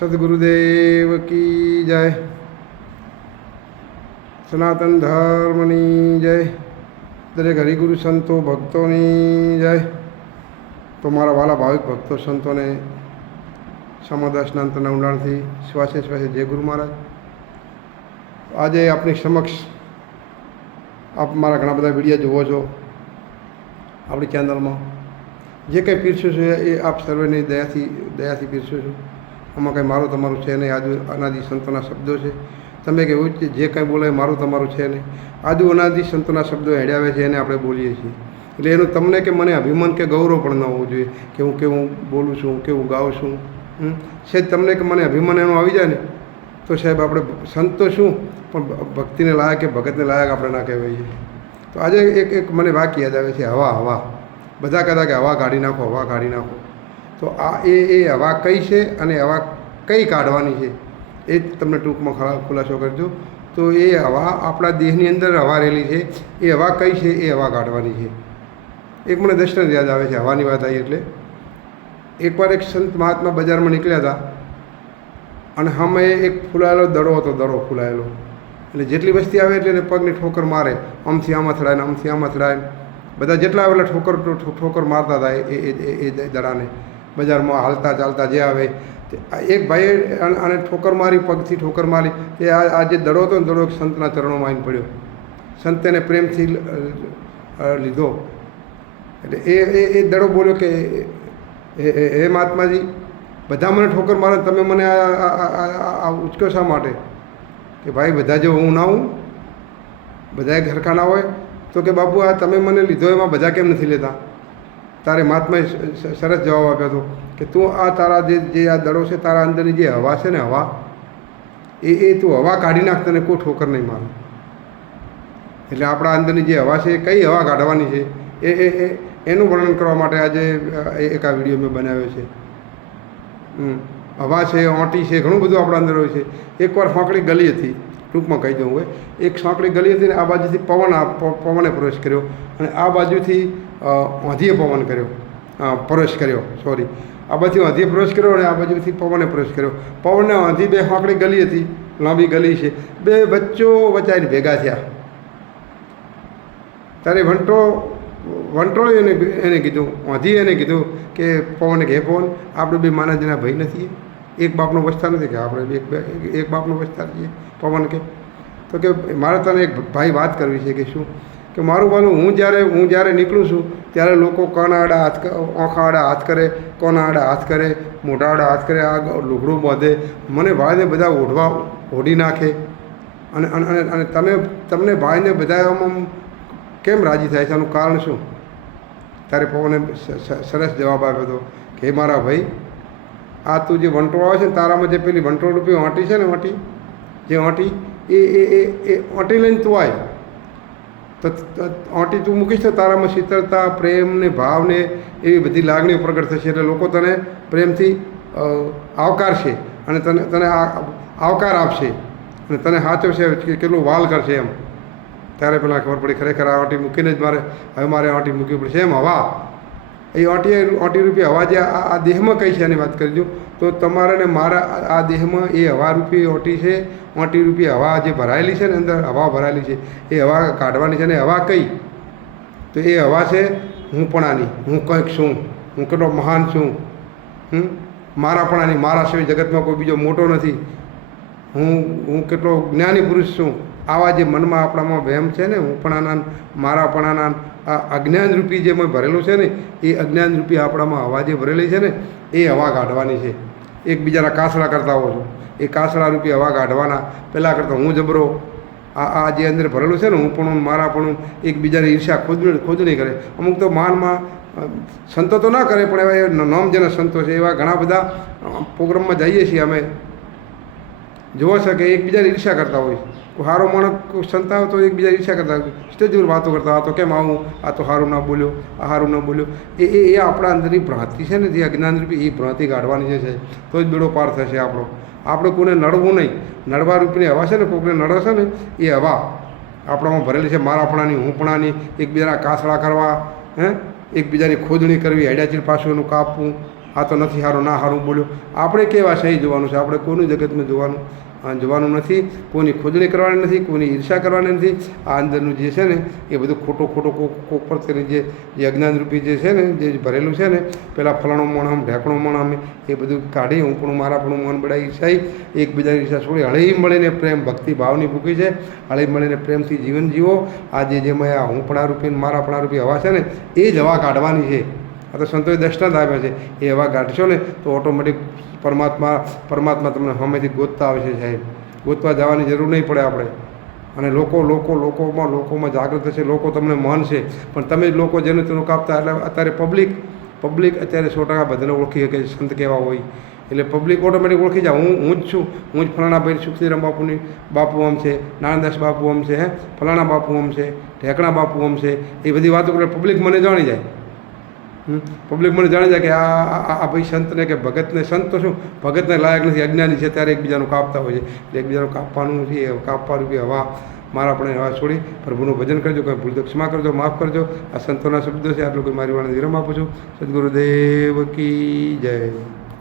સદગુરુદેવ કી જય, સનાતન ધર્મની જય, દરેક હરિગુરુ સંતો ભક્તોની જય. તો મારા વાલા ભાવિક ભક્તો સંતોને સમદાસના અંતરના ઊંડાણથી શ્વાસે શ્વાસે જય ગુરુ મહારાજ. આજે આપની સમક્ષ આપ મારા ઘણા બધા વિડીયો જુઓ છો આપણી ચેનલમાં. જે કંઈ પીરસું છું એ આપ સર્વેની દયાથી પીરસું છું. આમાં કંઈ મારું તમારું છે નહીં. આજુ અનાદિ સંતોના શબ્દો છે. તમે કે એવું જે કંઈ બોલે મારું તમારું છે નહીં. આજુ અનાદિ સંતોના શબ્દો હેડ્યાવે છે એને આપણે બોલીએ છીએ. એટલે એનું તમને કે મને અભિમાન કે ગૌરવ પણ ન હોવું જોઈએ કે હું કેવું બોલું છું, કેવું ગાઉં છું. સાહેબ તમને કે મને અભિમાન એનું આવી જાય ને તો સાહેબ આપણે સંતો શું પણ ભક્તિને લાયક કે ભગતને લાયક આપણે ના કહેવાય. તો આજે એક મને વાક્ય યાદ આવે છે, હવા. બધા કહેતા કે હવા કાઢી નાખો. તો આ એ હવા કઈ છે અને હવા કઈ કાઢવાની છે એ જ તમને ટૂંકમાં ખુલાસો કરજો. તો એ હવા આપણા દેહની અંદર હવા રહેલી છે. એ હવા કઈ છે એ હવા કાઢવાની છે. એક મને દર્શન યાદ આવે છે હવાની વાત આવી એટલે. એકવાર એક સંત મહાત્મા બજારમાં નીકળ્યા હતા અને સામે એક ફૂલાયેલો દડો હતો. દડો ફૂલાયેલો એટલે જેટલી વસ્તી આવે એટલે એને પગની ઠોકર મારે. આમથી આમાં અથડાય, આમથી આમાં અથડાય. બધા જેટલા આવેલા ઠોકર મારતા હતા એ દડાને. બજારમાં હાલતા ચાલતા જે આવે એક ભાઈએ આને ઠોકર મારી, પગથી ઠોકર મારી. એ આ જે દડો હતો ને દડો એક સંતના ચરણોમાં આવીને પડ્યો. સંતે એને પ્રેમથી લીધો. એટલે એ દડો બોલ્યો કે હે મહાત્માજી, બધા મને ઠોકર મારે, તમે મને આ ઉચક્યો શા માટે? કે ભાઈ બધા જો હું ના હું, બધાએ ઘરખા ના હોય. તો કે બાપુ આ તમે મને લીધો એમાં બધા કેમ નથી લેતા? તારે મહાત્માએ સરસ જવાબ આપ્યો હતો કે તું આ તારા જે આ દડો છે, તારા અંદરની જે હવા છે ને હવા, એ તું હવા કાઢી નાખ, તને કોઈ ઠોકર નહીં મારે. એટલે આપણા અંદરની જે હવા છે એ કઈ હવા કાઢવાની છે એનું વર્ણન કરવા માટે આજે એક આ વિડીયો મેં બનાવ્યો છે. હવા છે, ઓંટી છે, ઘણું બધું આપણા અંદર હોય છે. એકવાર સાંકડી ગલી હતી, ટૂંકમાં કહી દઉં હોય. એક સાંકડી ગલી હતી ને આ બાજુથી પવને પ્રવેશ કર્યો અને આ બાજુથી આંધીએ પ્રવેશ કર્યો. આ બાજુથી આંધીએ પ્રવેશ કર્યો અને આ બાજુથી પવને પ્રવેશ કર્યો. પવનને આંધી બે સાંકડી ગલી હતી, લાંબી ગલી છે. બે વચાઈને ભેગા થયા. ત્યારે વંટોળે એને કીધું, આંધી એને કીધું કે પવને કે હે પવન, આપણે બે માનાજીના ભાઈ નથી, એક બાપનો વસ્તાર નથી કે આપણે એક બાપનો વસ્તાર છીએ. પવન કે તો કે મારે તને એક ભાઈ વાત કરવી છે. કે શું? કે મારું વાલું હું જ્યારે નીકળું છું ત્યારે લોકો કોના આડા હાથ, આંખા આડા હાથ કરે, કોના આડા હાથ કરે, મોઢા આડા હાથ કરે, આ લુગડું બાંધે, મને ભાઈને બધા ઓઢી નાખે. અને તમને ભાઈને બધા આમ કેમ રાજી થાય છે? આનું કારણ શું? ત્યારે પવને સરસ જવાબ આપ્યો હતો કે હે મારા ભાઈ, આ તું જે વંટોળ આવે છે ને તારામાં જે પેલી વંટોળ રૂપી ઓંટી છે ને, ઓંટી એ ઓંટી લઈને તું આય તો ઓંટી તું મૂકીશ તો તારામાં શીતળતા, પ્રેમ ને ભાવ ને એવી બધી લાગણીઓ પ્રગટ થશે. એટલે લોકો તને પ્રેમથી આવકારશે અને તને આવકાર આપશે અને તને સાચવશે કે કેટલું વાલ કરશે એમ. ત્યારે પહેલાં ખબર પડી ખરેખર આ ઓંટી મૂકીને જ મારે ઓંટી મૂકવી પડશે. એમ હવા, એ ઓંટી રૂપી હવા જે આ દેહમાં કઈ છે એની વાત કરી દઉં તો તમારે ને મારા આ દેહમાં એ હવા રૂપી ઓંટી છે. ઓંટી રૂપી હવા જે ભરાયેલી છે ને, અંદર હવા ભરાયેલી છે, એ હવા કાઢવાની છે. ને હવા કઈ? તો એ હવા છે હુંપણાની. હું કંઈક છું, હું કેટલો મહાન છું, મારાપણાની, મારા સિવાય જગતમાં કોઈ બીજો મોટો નથી, હું કેટલો જ્ઞાની પુરુષ છું. આવા જે મનમાં આપણામાં વહેમ છે ને, હુંપણાના, મારાપણાના, આ અજ્ઞાનરૂપી જે મેં ભરેલું છે ને, એ અજ્ઞાનરૂપી આપણામાં હવા જે ભરેલી છે ને એ હવા કાઢવાની છે. એકબીજાના કાસડા કરતા હો છો, એ કાસડા રૂપી હવા કાઢવાના. પહેલાં કરતાં હું જબરો, આ જે અંદર ભરેલું છે ને હુંપણું, મારાપણું, એકબીજાની ઈર્ષા ખોદણી કરે. અમુક તો માનમાં સંતો તો ના કરે, પણ એવા નોમજના સંતો છે. એવા ઘણા બધા પ્રોગ્રામમાં જઈએ છીએ અમે, જોવો છે કે એકબીજાની ઈર્ષા કરતા હોય. સારો માણસ સંત આવે તો એકબીજા ઈર્ષા કરતા હોય, સ્ટેજ ઉપર વાતો કરતા, આ તો કેમ આવું, આ તો સારું ના બોલ્યો, આ સારું ના બોલ્યો. એ આપણા અંદરની ભ્રાંતિ છે ને, જે અજ્ઞાનરૂપી એ ભ્રાંતિ કાઢવાની છે. તો જ બેડો પાર થશે આપણો. આપણે કોઈને નડવું નહીં. નડવા રૂપીની હવા છે ને, કોઈને નડે છે ને એ હવા આપણામાં ભરેલી છે. મારાપણાની, હુંપણાની, એકબીજાના કાસડા કરવા, એકબીજાની ખોદણી કરવી, હેડાચીર પાછું એનું કાપવું, આ તો નથી સારું, ના સારું બોલ્યો. આપણે કેવા સહી જોવાનું છે, આપણે કોઈનું જગતમાં જોવાનું નથી, કોઈની ખોદણી કરવાની નથી, કોઈની ઈર્ષા કરવાની નથી. આ અંદરનું જે છે ને એ બધું ખોટો કોક પ્રત્યેની જે અજ્ઞાનરૂપી જે છે ને જે ભરેલું છે ને, પેલા ફલાણો મણ ઢેકણો મણ એ બધું કાઢી હું પણ મારા પણ મન બડા ઈર્ષાઈ એકબીજાની ઈર્ષા છોડી હળી મળીને પ્રેમ ભક્તિ ભાવની ભૂકી છે. હળી મળીને પ્રેમથી જીવન જીવો. આજે જેમાં આ હું પણ રૂપી મારા પણ રૂપી હવા છે ને એ જ હવા કાઢવાની છે. આ તો સંતોએ દર્શનાથ આપ્યા છે. એ હવા કાઢશો ને તો ઓટોમેટિક પરમાત્મા તમને સામેથી ગોતતા આવે છે સાહેબ. ગોતવા જવાની જરૂર નહીં પડે આપણે. અને લોકોમાં જાગૃત છે, લોકો તમને માનશે, પણ તમે જ લોકો જેને તેનું કાપતા. એટલે અત્યારે પબ્લિક અત્યારે 100% બધાને ઓળખી શકે સંત કેવા હોય. એટલે પબ્લિક ઓટોમેટિક ઓળખી જાય હું જ છું, હું જ ફલાણા ભાઈ સુખતીરામ બાપુ આમ છે, નારાયણદાસ બાપુ આમ છે, ફલાણા બાપુ આમ છે, ઢેકણા બાપુ આમ છે. એ બધી વાતો કરે પબ્લિક મને જાણી જાય. પબ્લિક મને જાણી જાય કે આ ભાઈ સંતને કે ભગતને, સંત તો શું ભગતને લાયક નથી, અજ્ઞાની છે, ત્યારે એકબીજાનું કાપતા હોય છે. એટલે એકબીજાનું કાપવાનું નથી. કાપવા રૂપી હવા મારા આપણે હવા છોડી પ્રભુનું ભજન કરજો. કંઈ ભૂલ તો ક્ષમા કરજો, માફ કરજો. આ સંતોના શબ્દો છે. આટલું કોઈ મારી વાણી વિરામ આપું છું. સદગુરુદેવ કી જય.